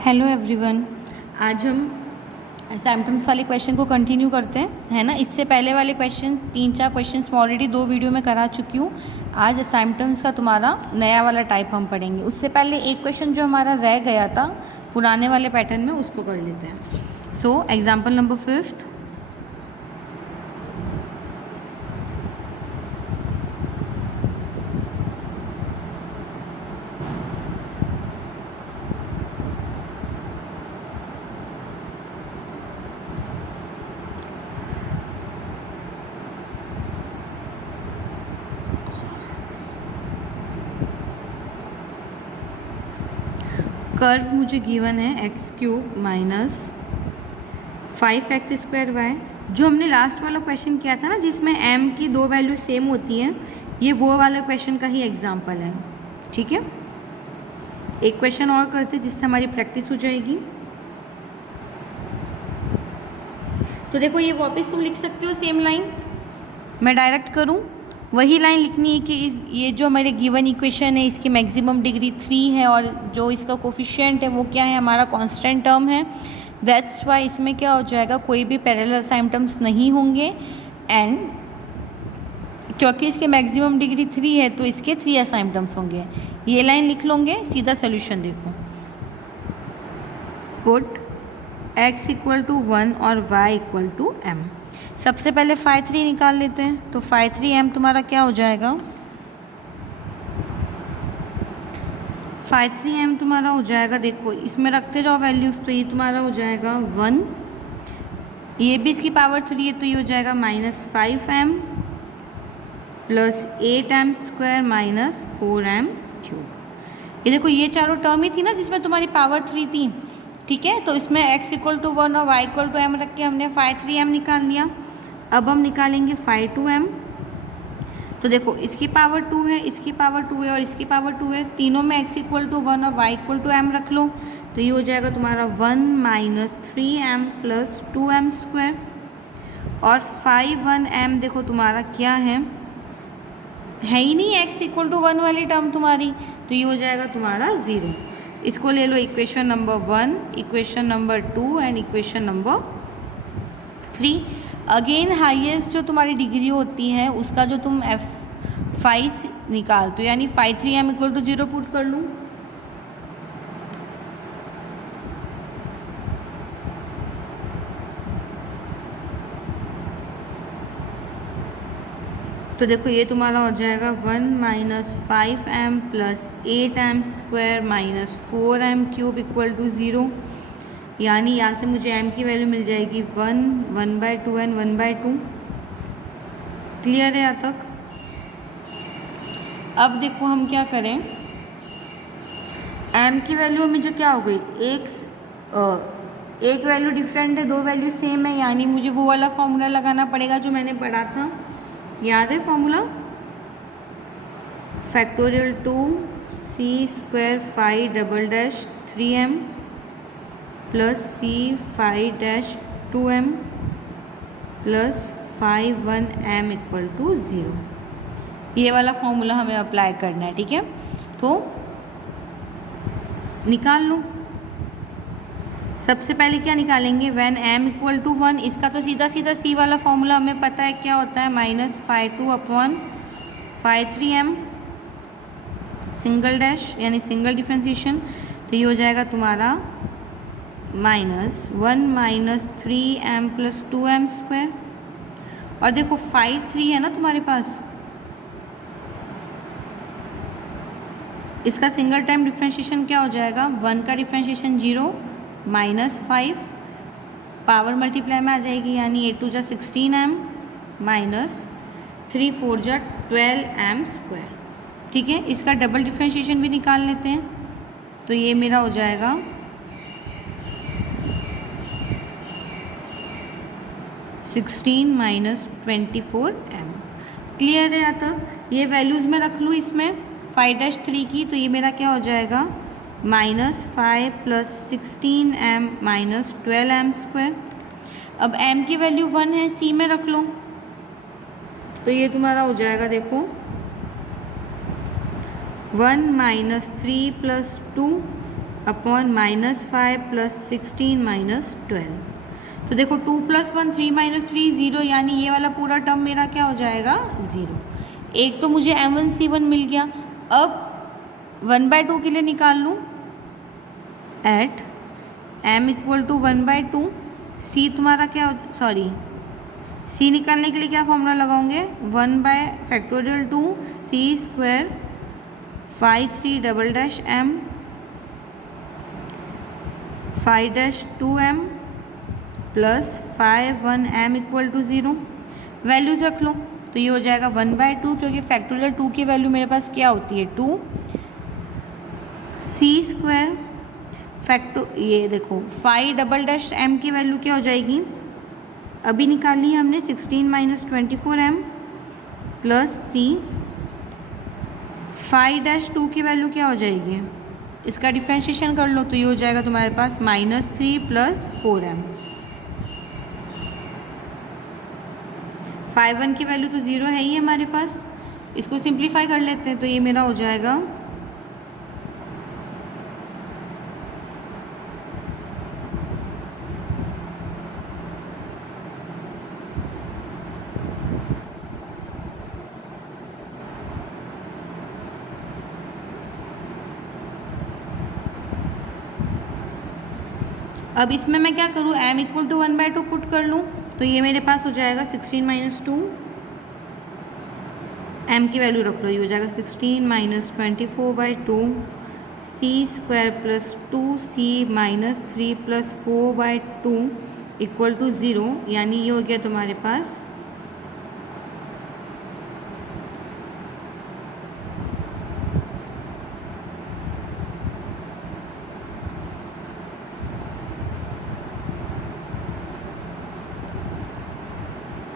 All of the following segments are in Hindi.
Hello everyone. आज हम सिम्टम्स वाले क्वेश्चन को कंटिन्यू करते हैं, है ना। इससे पहले वाले क्वेश्चन 3-4 क्वेश्चंस मैं ऑलरेडी 2 वीडियो में करा चुकी हूँ। आज सिम्टम्स का तुम्हारा नया वाला टाइप हम पढ़ेंगे। उससे पहले एक क्वेश्चन जो हमारा रह गया था पुराने वाले पैटर्न में, उसको कर लेते हैं। So example number 5। कर्व मुझे गिवन है x³ माइनस 5x² जो हमने लास्ट वाला क्वेश्चन किया था ना, जिसमें m की 2 वैल्यू सेम होती हैं, ये वो वाला क्वेश्चन का ही एग्जाम्पल है। ठीक है, एक क्वेश्चन और करते जिससे हमारी प्रैक्टिस हो जाएगी। तो देखो, ये वापस तुम लिख सकते हो सेम लाइन। मैं डायरेक्ट करूँ, वही लाइन लिखनी है कि ये जो हमारे गिवन इक्वेशन है इसकी मैक्सिमम डिग्री 3 है और जो इसका कोफिशिएंट है वो क्या है, हमारा कांस्टेंट टर्म है। दैट्स वाई इसमें क्या हो जाएगा, कोई भी पैरेलल सिम्टम्स नहीं होंगे। एंड क्योंकि इसके मैक्सिमम डिग्री 3 है तो इसके 3 असाइम्टम्स होंगे। ये लाइन लिख लोगे, सीधा सोल्यूशन देखो। पुट x = 1 और y = m। सबसे पहले φ3 निकाल लेते हैं। तो φ3m तुम्हारा क्या हो जाएगा, φ3m तुम्हारा हो जाएगा, देखो इसमें रखते जाओ वैल्यूज़, तो ये तुम्हारा हो जाएगा 1, ये भी इसकी पावर 3 है तो ये हो जाएगा -5m + 8m² - 4m³। ये देखो, ये चारों टर्म ही थी ना जिसमें तुम्हारी पावर 3 थी। ठीक है, तो इसमें x = 1 और y = m रख के हमने φ3m निकाल लिया। अब हम निकालेंगे φ2m। तो देखो, इसकी पावर 2 है, इसकी पावर 2 है और इसकी पावर 2 है, तीनों में x = 1 और y = m रख लो। तो ये हो जाएगा तुम्हारा 1 - 3m + 2m²। और φ1m देखो तुम्हारा क्या है ही नहीं, x = 1 वाली टर्म तुम्हारी, तो ये हो जाएगा तुम्हारा 0। इसको ले लो equation number 1, equation number 2 and equation number 3। Again highest जो तुम्हारी डिग्री होती है उसका जो तुम f5 निकालते हो, यानी φ3m = 0 पुट कर लूँ। तो देखो, ये तुम्हारा हो जाएगा 1 - 5m + 8m² - 4m³ = 0। यानी यहाँ से मुझे m की वैल्यू मिल जाएगी 1, 1/2 एंड 1/2। क्लियर है यहाँ तक। अब देखो हम क्या करें, m की वैल्यू में जो क्या हो गई, एक वैल्यू डिफरेंट है, 2 वैल्यू सेम है, यानी मुझे वो वाला फॉर्मूला लगाना पड़ेगा जो मैंने पढ़ा था। याद है formula, factorial 2c² φ' 3m + c φ'2m + φ1m = 0। ये वाला फॉर्मूला हमें अप्लाई करना है। ठीक है, तो निकाल लो। सबसे पहले क्या निकालेंगे, when m = 1, इसका तो सीधा सीधा c वाला फॉर्मूला हमें पता है क्या होता है, -φ2/φ3m सिंगल डैश यानी सिंगल डिफ्रेंशिएशन। तो ये हो जाएगा तुम्हारा -1 - 3m + 2m²। और देखो φ3 है ना तुम्हारे पास, इसका सिंगल टाइम डिफ्रेंशिएशन क्या हो जाएगा, 1 का डिफ्रेंशिएशन 0 -5, पावर मल्टीप्लाई में आ जाएगी, यानी 8 × 16m - 3 × 4 = 12m²। ठीक है, इसका डबल डिफ्रेंशिएशन भी निकाल लेते हैं। तो ये मेरा हो जाएगा 16 - 24m। क्लियर है यहाँ तक। ये वैल्यूज़ में रख लूँ इसमें φ'3 की, तो ये मेरा क्या हो जाएगा, -5 + 16m - 12m²। अब m की वैल्यू 1 है, c में रख लो। तो ये तुम्हारा हो जाएगा, देखो 1 - 3 + 2 अपॉन -5 प्लस 16 माइनस 12। तो देखो 2 + 1 3 - 3 0, यानी ये वाला पूरा टर्म मेरा क्या हो जाएगा 0। एक तो मुझे m1 c1 मिल गया। अब 1/2 के लिए निकाल लूँ, एट m = 1/2। c तुम्हारा क्या, सॉरी c निकालने के लिए क्या फॉर्मूला लगाओगे, 1/2 c² 5 3 m 5 2m plus 5 1 m = 0। Values रख लो, तो ये हो जाएगा 1/2, क्योंकि फैक्टोरियल 2 की वैल्यू मेरे पास क्या होती है 2। c² ये देखो 5 m की वैल्यू क्या हो जाएगी, अभी निकाली है हमने 16 - 24m प्लस c। 5-2 की वैल्यू क्या हो जाएगी, इसका डिफ्रेंशिएशन कर लो, तो ये हो जाएगा तुम्हारे पास -3 प्लस 4m। 5 1 की वैल्यू तो 0 है ही हमारे पास, इसको सिंप्लीफाई कर लेते हैं, तो ये मेरा हो जाएगा अब इसमें मैं क्या करूँ, m = 1/2 पुट कर लूँ, तो ये मेरे पास हो जाएगा 16 - 2। m की वैल्यू रख लो, ये हो जाएगा 16 - 24/2 c² प्लस 2c - 3 प्लस 4/2 = 0, यानी ये हो गया तुम्हारे पास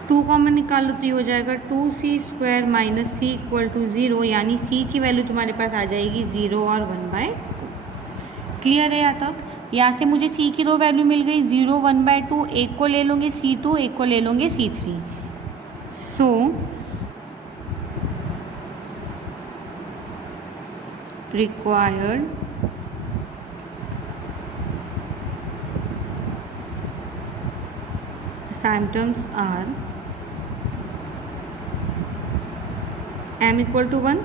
टू कॉमन निकाल लो, तो ये हो जाएगा 2c² - c = 0, यानी c की वैल्यू तुम्हारे पास आ जाएगी 0 और 1/2। क्लियर है यहाँ तक। यहाँ से मुझे c की दो वैल्यू मिल गई, 0 1/2, एक को ले लोगे c2, एक को ले लोगे c3। So required asymptots are m = 1,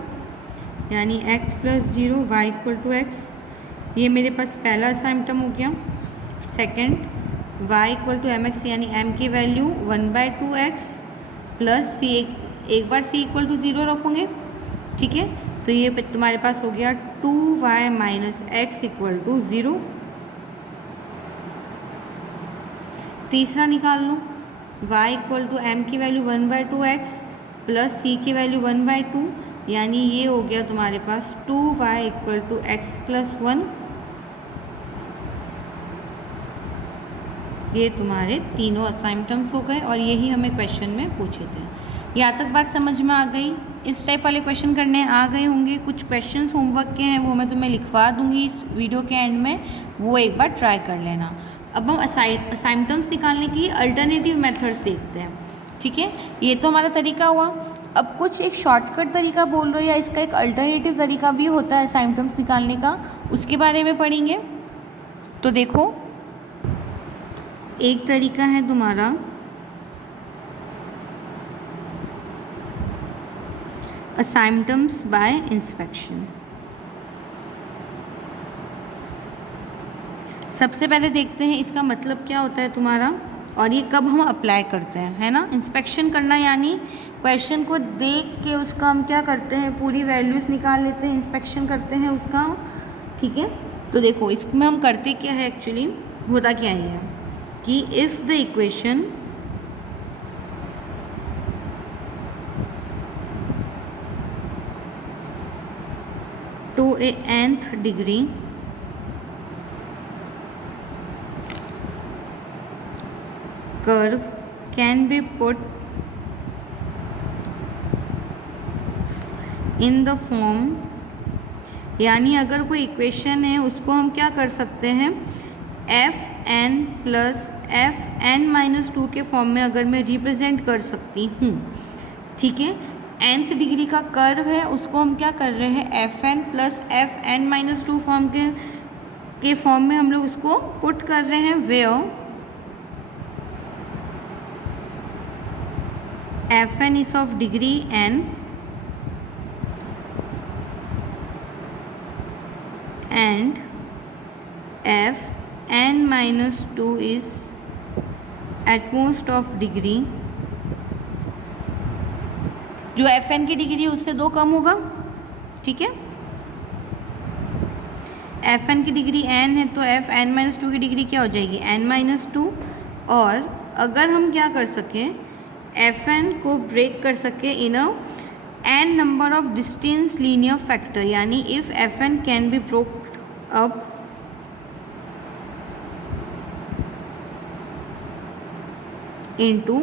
यानी x + 0 y = x। ये मेरे पास पहला असाइम्पटम हो गया। सेकंड y = mx, यानी m की वैल्यू 1/2x प्लस c, एक बार c = 0 रखोगे, ठीक है, तो ये तुम्हारे पास हो गया 2y - x = 0। तीसरा निकाल लो, y = m की वैल्यू 1/2x प्लस c की वैल्यू 1/2, यानी ये हो गया तुम्हारे पास 2y = x + 1। ये तुम्हारे तीनों असाइम्पटम्स हो गए, और यही हमें क्वेश्चन में पूछे थे। यहाँ तक बात समझ में आ गई। इस टाइप वाले क्वेश्चन करने आ गए होंगे। कुछ क्वेश्चंस होमवर्क के हैं, वो मैं तुम्हें लिखवा दूंगी इस वीडियो के एंड में, वो एक बार ट्राई कर लेना। अब हम असाइम्पटम्स निकालने की अल्टरनेटिव मेथड्स देखते हैं, ठीक है। ये तो हमारा तरीका हुआ। अब कुछ एक शॉर्टकट तरीका बोल रहे हो, या इसका एक अल्टरनेटिव तरीका भी होता है असाइम्पटम्स निकालने का, उसके बारे में पढ़ेंगे। तो देखो, एक तरीका है तुम्हारा असाइम्पटम्स बाय इंस्पेक्शन। सबसे पहले देखते हैं इसका मतलब क्या होता है तुम्हारा, और ये कब हम अप्लाई करते हैं, है ना। इंस्पेक्शन करना यानी क्वेश्चन को देख के उसका हम क्या करते हैं, पूरी वैल्यूज़ निकाल लेते हैं, इंस्पेक्शन करते हैं उसका, ठीक है। तो देखो इसमें हम करते क्या है, एक्चुअली होता क्या है कि if the equation to a nth degree curve can be put in the form, यानी अगर कोई इक्वेशन है उसको हम क्या कर सकते हैं, fn प्लस fn-2 के फॉर्म में अगर मैं रिप्रेजेंट कर सकती हूँ, ठीक है। nth डिग्री का कर्व है, उसको हम क्या कर रहे हैं, fn प्लस fn-2 फॉर्म के के फॉर्म में हम लोग उसको पुट कर रहे हैं, where fn is of degree n and fn minus 2 is at most of degree, जो fn की डिग्री है उससे 2 कम होगा, ठीक है। fn की डिग्री n है तो fn माइनस 2 की डिग्री क्या हो जाएगी, n माइनस 2। और अगर हम क्या कर सकें, fn को ब्रेक कर सके in a n number of distinct linear factor, यानी if fn can be broked up into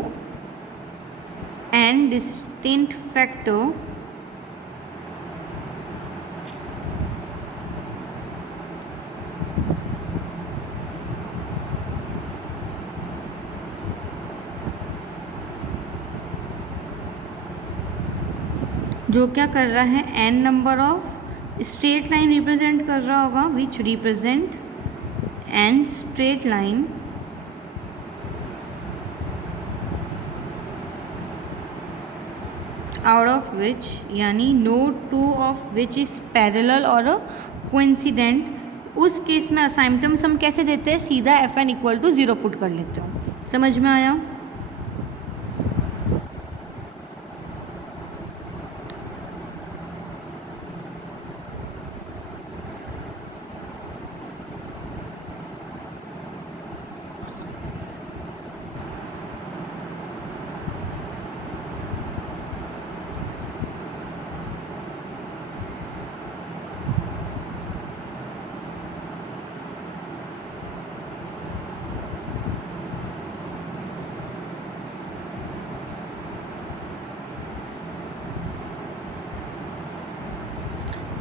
n distinct factor, जो क्या कर रहा है, n number of straight line represent कर रहा होगा, which represent n straight line out of which, यानी no two of which is parallel और coincident, उस केस में असाइनमेंट्स हम कैसे देते हैं, सीधा fn इक्वल टू 0 पुट कर लेते हो। समझ में आया?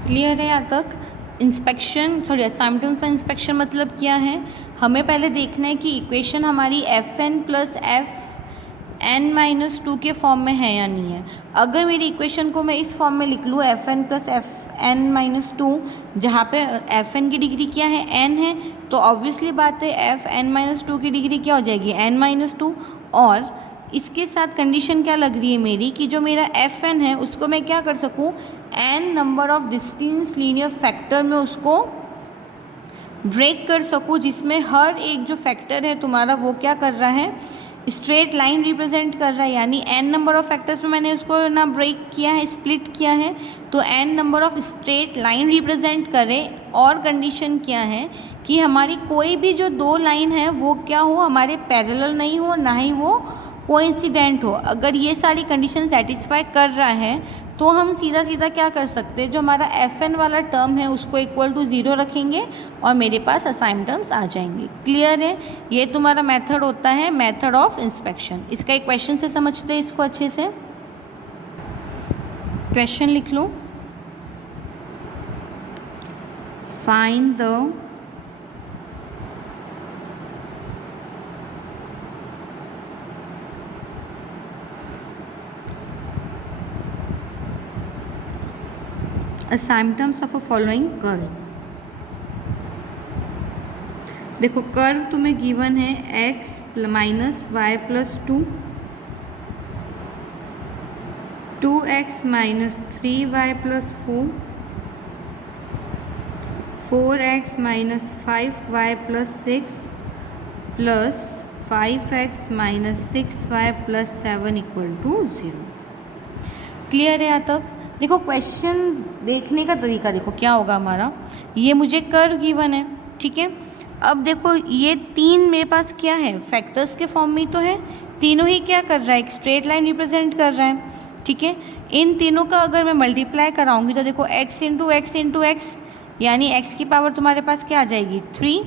क्लियर है यहाँ तक? इंस्पेक्शन असाइनमेंट का इंस्पेक्शन मतलब क्या है, हमें पहले देखना है कि इक्वेशन हमारी fn प्लस fn माइनस 2 के फॉर्म में है या नहीं है। अगर मेरी इक्वेशन को मैं इस फॉर्म में लिख लूँ fn प्लस fn माइनस 2, जहाँ पे fn की डिग्री क्या है, n है, तो ऑब्वियसली बात है fn माइनस 2 की डिग्री क्या हो जाएगी, n माइनस 2। और इसके साथ कंडीशन क्या लग रही है मेरी, कि जो मेरा fn है उसको मैं क्या कर सकूँ, n number of distinct linear factor में उसको ब्रेक कर सकूँ, जिसमें हर एक जो फैक्टर है तुम्हारा वो क्या कर रहा है, स्ट्रेट लाइन रिप्रेजेंट कर रहा है। यानी n नंबर ऑफ फैक्टर्स में मैंने उसको ना ब्रेक किया है, स्प्लिट किया है, तो n number of straight line represent करें। और कंडीशन क्या है कि हमारी कोई भी जो 2 लाइन है वो क्या हो, हमारे पैरेलल नहीं हो, ना ही वो कोइंसिडेंट हो। अगर ये सारी कंडीशन सेटिस्फाई कर रहा है तो हम सीधा सीधा क्या कर सकते हैं, जो हमारा fn वाला टर्म है उसको इक्वल टू 0 रखेंगे और मेरे पास असाइन टर्म्स आ जाएंगे। क्लियर है? ये तुम्हारा मेथड होता है मेथड ऑफ इंस्पेक्शन। इसका एक क्वेश्चन से समझते हैं इसको अच्छे से। क्वेश्चन लिख लो, find the assignments of a following curve. देखो कर्व तुम्हें गिवन है x minus y plus 2, 2x minus 3y plus 4, 4x minus 5y plus 6 plus 5x minus 6y plus 7 equal to 0। Clear है यहाँ तक? देखो क्वेश्चन देखने का तरीका देखो क्या होगा हमारा, ये मुझे कर्व गिवन है, ठीक है। अब देखो ये 3 मेरे पास क्या है, फैक्टर्स के फॉर्म में तो है, तीनों ही क्या कर रहा है, एक स्ट्रेट लाइन रिप्रेजेंट कर रहा है, ठीक है। इन तीनों का अगर मैं मल्टीप्लाई कराऊंगी तो देखो x into x into x, यानी x की पावर तुम्हारे पास क्या आ जाएगी 3,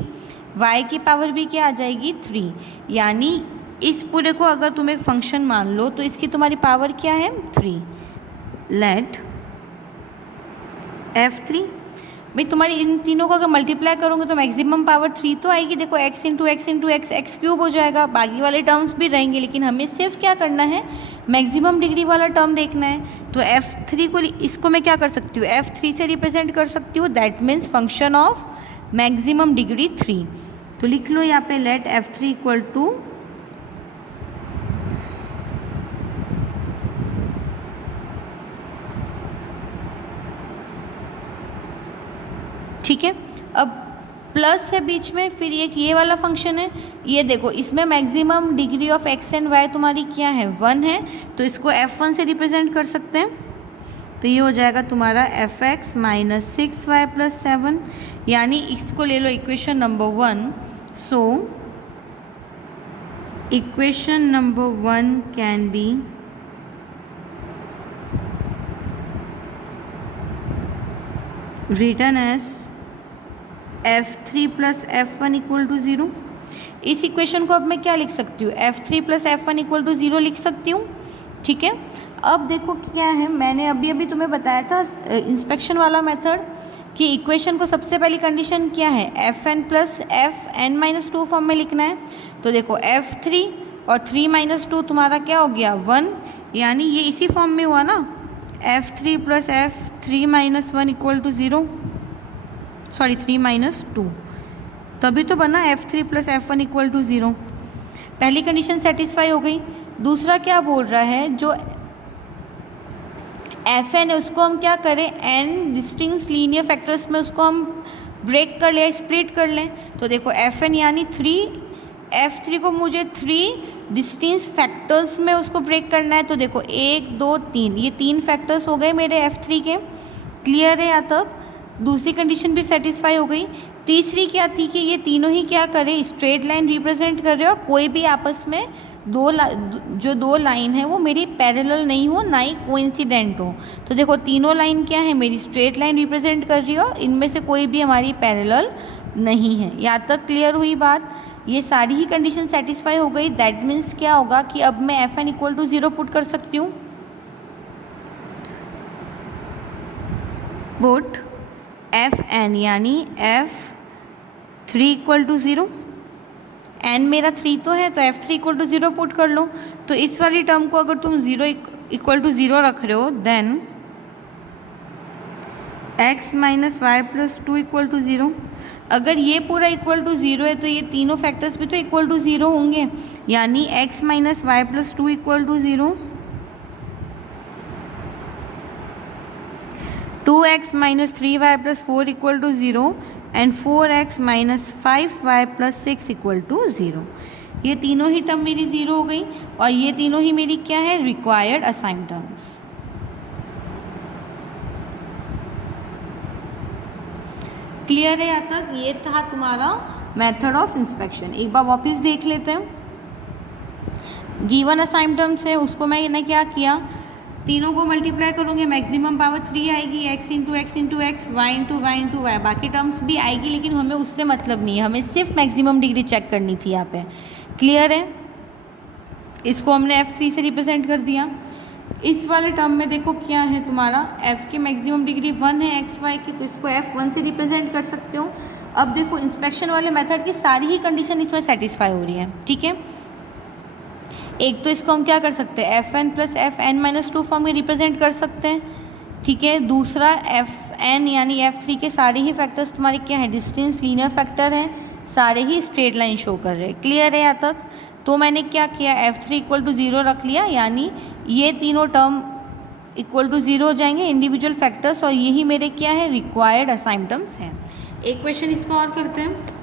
y की पावर भी क्या आ जाएगी 3, यानी इस पूरे को अगर तुम एक फंक्शन मान लो तो इसकी तुम्हारी पावर क्या है 3। लेट f3, भाई तुम्हारी इन तीनों को अगर मल्टीप्लाई करोगे तो मैक्सिमम पावर 3 तो आएगी। देखो x into x into x, x cube हो जाएगा, बाकी वाले टर्म्स भी रहेंगे, लेकिन हमें सिर्फ क्या करना है, मैक्सिमम डिग्री वाला टर्म देखना है। तो f3 को, इसको मैं क्या कर सकती हूँ, f3 से रिप्रेजेंट कर सकती हूँ, that means function of maximum degree 3। तो लिख लो यहाँ पे लेट F3 इक्वल टू ठीक है। अब प्लस है बीच में, फिर एक ये वाला फंक्शन है, ये देखो इसमें maximum degree of x and y तुम्हारी क्या है 1 है, तो इसको F1 से रिप्रेजेंट कर सकते हैं। तो ये हो जाएगा तुम्हारा fx माइनस 6y प्लस 7, यानी इसको ले लो equation number 1। So equation number 1 can be written as F3 plus F1 equal to 0। इस इक्वेशन को अब मैं क्या लिख सकती हूँ, F3 plus F1 equal to 0 लिख सकती हूँ। ठीक है, अब देखो क्या है, मैंने अभी तुम्हें बताया था इंस्पेक्शन वाला मेथड कि इक्वेशन को सबसे पहली कंडीशन क्या है, Fn प्लस Fn-2 फॉर्म में लिखना है। तो देखो F3 और 3-2 तुम्हारा क्या हो गया 1, यानी ये इसी फॉर्म में हुआ ना, F3 plus F3-1 equal to 0, sorry 3-2, तभी तो बना F3 plus F1 equal to 0। पहली कंडीशन सेटिस्फाई हो गई। दूसरा क्या बोल रहा है, जो Fn है उसको हम क्या करें, n डिस्टिंक्ट लीनियर फैक्टर्स में उसको हम ब्रेक कर लें, स्प्लिट कर लें। तो देखो Fn यानी 3, F3 को मुझे 3 डिस्टिंक्ट फैक्टर्स में उसको ब्रेक करना है। तो देखो 1 2 3, ये 3 फैक्टर्स हो गए मेरे F3 के। क्लियर है यहाँ तक? दूसरी कंडीशन भी सेटिस्फाई हो गई। तीसरी क्या थी कि ये तीनों ही क्या करें, स्ट्रेट लाइन रिप्रेजेंट कर रहे हो, कोई भी आपस में जो दो लाइन है वो मेरी पैरेलल नहीं हो, ना ही कोइंसिडेंट हो। तो देखो तीनों लाइन क्या है, मेरी स्ट्रेट लाइन रिप्रेजेंट कर रही हो, इनमें से कोई भी हमारी पैरेलल नहीं है। यहाँ तक क्लियर हुई बात? ये सारी ही कंडीशन सेटिस्फाई हो गई। दैट मीन्स क्या होगा कि अब मैं Fn इक्वल टू 0 पुट कर सकती हूँ। पुट Fn यानी F3 इक्वल टू 0, n मेरा 3 तो है, तो F3 इक्वल टू 0 पुट कर लो। तो इस वाली टर्म को अगर तुम 0 इक्वल टू 0 रख रहे हो, then x minus y plus 2 equal to 0। अगर ये पूरा इक्वल टू 0 है तो ये तीनों फैक्टर्स भी तो इक्वल टू 0 होंगे, यानी x minus y plus 2 equal to 0, 2x minus 3y plus 4 equal to 0 and 4x minus 5y plus 6 equal to 0। ये तीनों ही टर्म मेरी 0 हो गई और ये तीनों ही मेरी क्या है, रिक्वायर्ड असाइन टर्म्स। क्लियर है यहाँ तक? ये था तुम्हारा मेथड ऑफ इंस्पेक्शन। एक बार वापस देख लेते हैं। गिवन असाइन टर्म्स है, उसको मैंने क्या किया, तीनों को मल्टीप्लाई करूँगी, मैक्सिमम पावर 3 आएगी, x into x into x, y into y into y, बाकी टर्म्स भी आएगी, लेकिन हमें उससे मतलब नहीं है, हमें सिर्फ मैक्सिमम डिग्री चेक करनी थी यहाँ पे। क्लियर है? इसको हमने F3 से रिप्रेजेंट कर दिया। इस वाले टर्म में देखो क्या है तुम्हारा, F की मैक्सिमम डिग्री 1 है एक्स वाई की, तो इसको F1 से रिप्रेजेंट कर सकते हो। अब देखो इंस्पेक्शन वाले मेथड की सारी ही कंडीशन इसमें सेटिस्फाई हो रही है। ठीक है, एक तो इसको हम क्या कर सकते हैं, Fn प्लस Fn-2 फॉर्म में रिप्रेजेंट कर सकते हैं। ठीक है, दूसरा Fn यानी F3 के सारे ही फैक्टर्स तुम्हारे क्या है, डिस्टेंस लीनियर फैक्टर हैं, सारे ही स्ट्रेट लाइन शो कर रहे हैं। क्लियर है यहाँ तक? तो मैंने क्या किया, F3 इक्वल टू 0 रख लिया, यानी ये तीनों टर्म इक्वल टू 0 हो जाएंगे, इंडिविजुअल फैक्टर्स, और यही मेरे क्या है, रिक्वायर्ड असाइन टर्म्स हैं। एक क्वेश्चन इसको और करते हैं।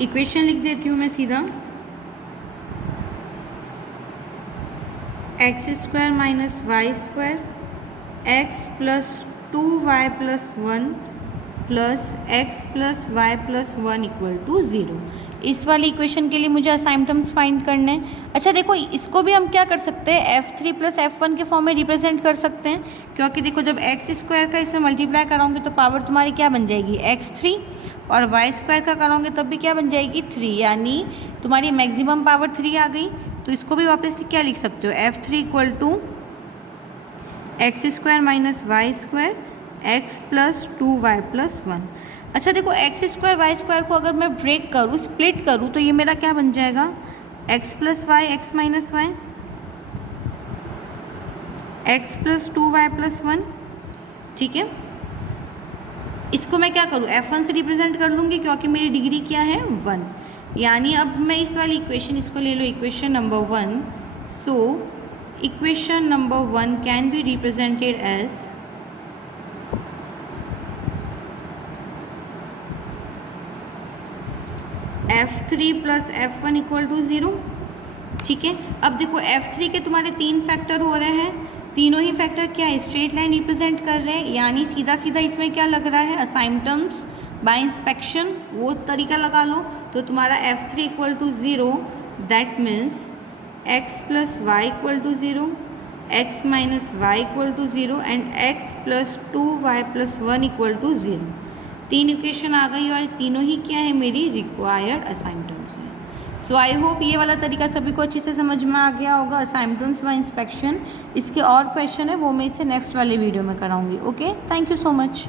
इक्वेशन लिख देती हूँ मैं सीधा, x² minus y² x plus 2y plus 1 plus x plus y plus 1 equal to 0। इस वाली इक्वेशन के लिए मुझे असाइन टर्म्स फाइंड करने हैं। अच्छा देखो, इसको भी हम क्या कर सकते हैं, F3 प्लस F1 के फॉर्म में रिप्रेजेंट कर सकते हैं, क्योंकि देखो जब x² का इसमें मल्टीप्लाई कराओगे तो पावर तुम्हारी क्या बन जाएगी, x3, और y² का कराओगे तब भी क्या बन जाएगी, 3, यानी तुम्हारी मैक्सिमम पावर 3 आ गई। तो इसको भी वापस से क्या लिख सकते हो, F3 equal to x² minus y² x plus 2y plus 1। अच्छा देखो, x² y² को अगर मैं ब्रेक करूँ, स्प्लिट करूँ, तो ये मेरा क्या बन जाएगा, x plus y x minus y, x plus 2y plus 1, ठीक है। इसको मैं क्या करूँ, F1 से रिप्रेजेंट कर लूँगी क्योंकि मेरी डिग्री क्या है 1, यानी अब मैं इस वाली इक्वेशन, इसको ले लो equation number 1। So equation number 1 can be represented as F3 plus F1 equal to 0, ठीक है। अब देखो F3 के तुम्हारे 3 फैक्टर हो रहे हैं, तीनों ही फैक्टर क्या है, स्ट्रेट लाइन रिप्रेजेंट कर रहे हैं, यानी सीधा सीधा इसमें क्या लग रहा है, असाइनमेंट्स बाय इंस्पेक्शन, वो तरीका लगा लो। तो तुम्हारा F3 equal to 0, that means x plus y equal to 0, x minus y equal to 0 and x plus 2y plus 1 equal to 0। 3 equation आ गई और तीनों ही क्या है, मेरी रिक्वायर्ड असाइनमेंट्स हैं। सो आई होप ये वाला तरीका सभी को अच्छे से समझ में आ गया होगा, असाइनमेंट्स बाय इंस्पेक्शन। इसके और क्वेश्चन है वो मैं इसे नेक्स्ट वाले वीडियो में कराऊंगी। Okay, thank you so much.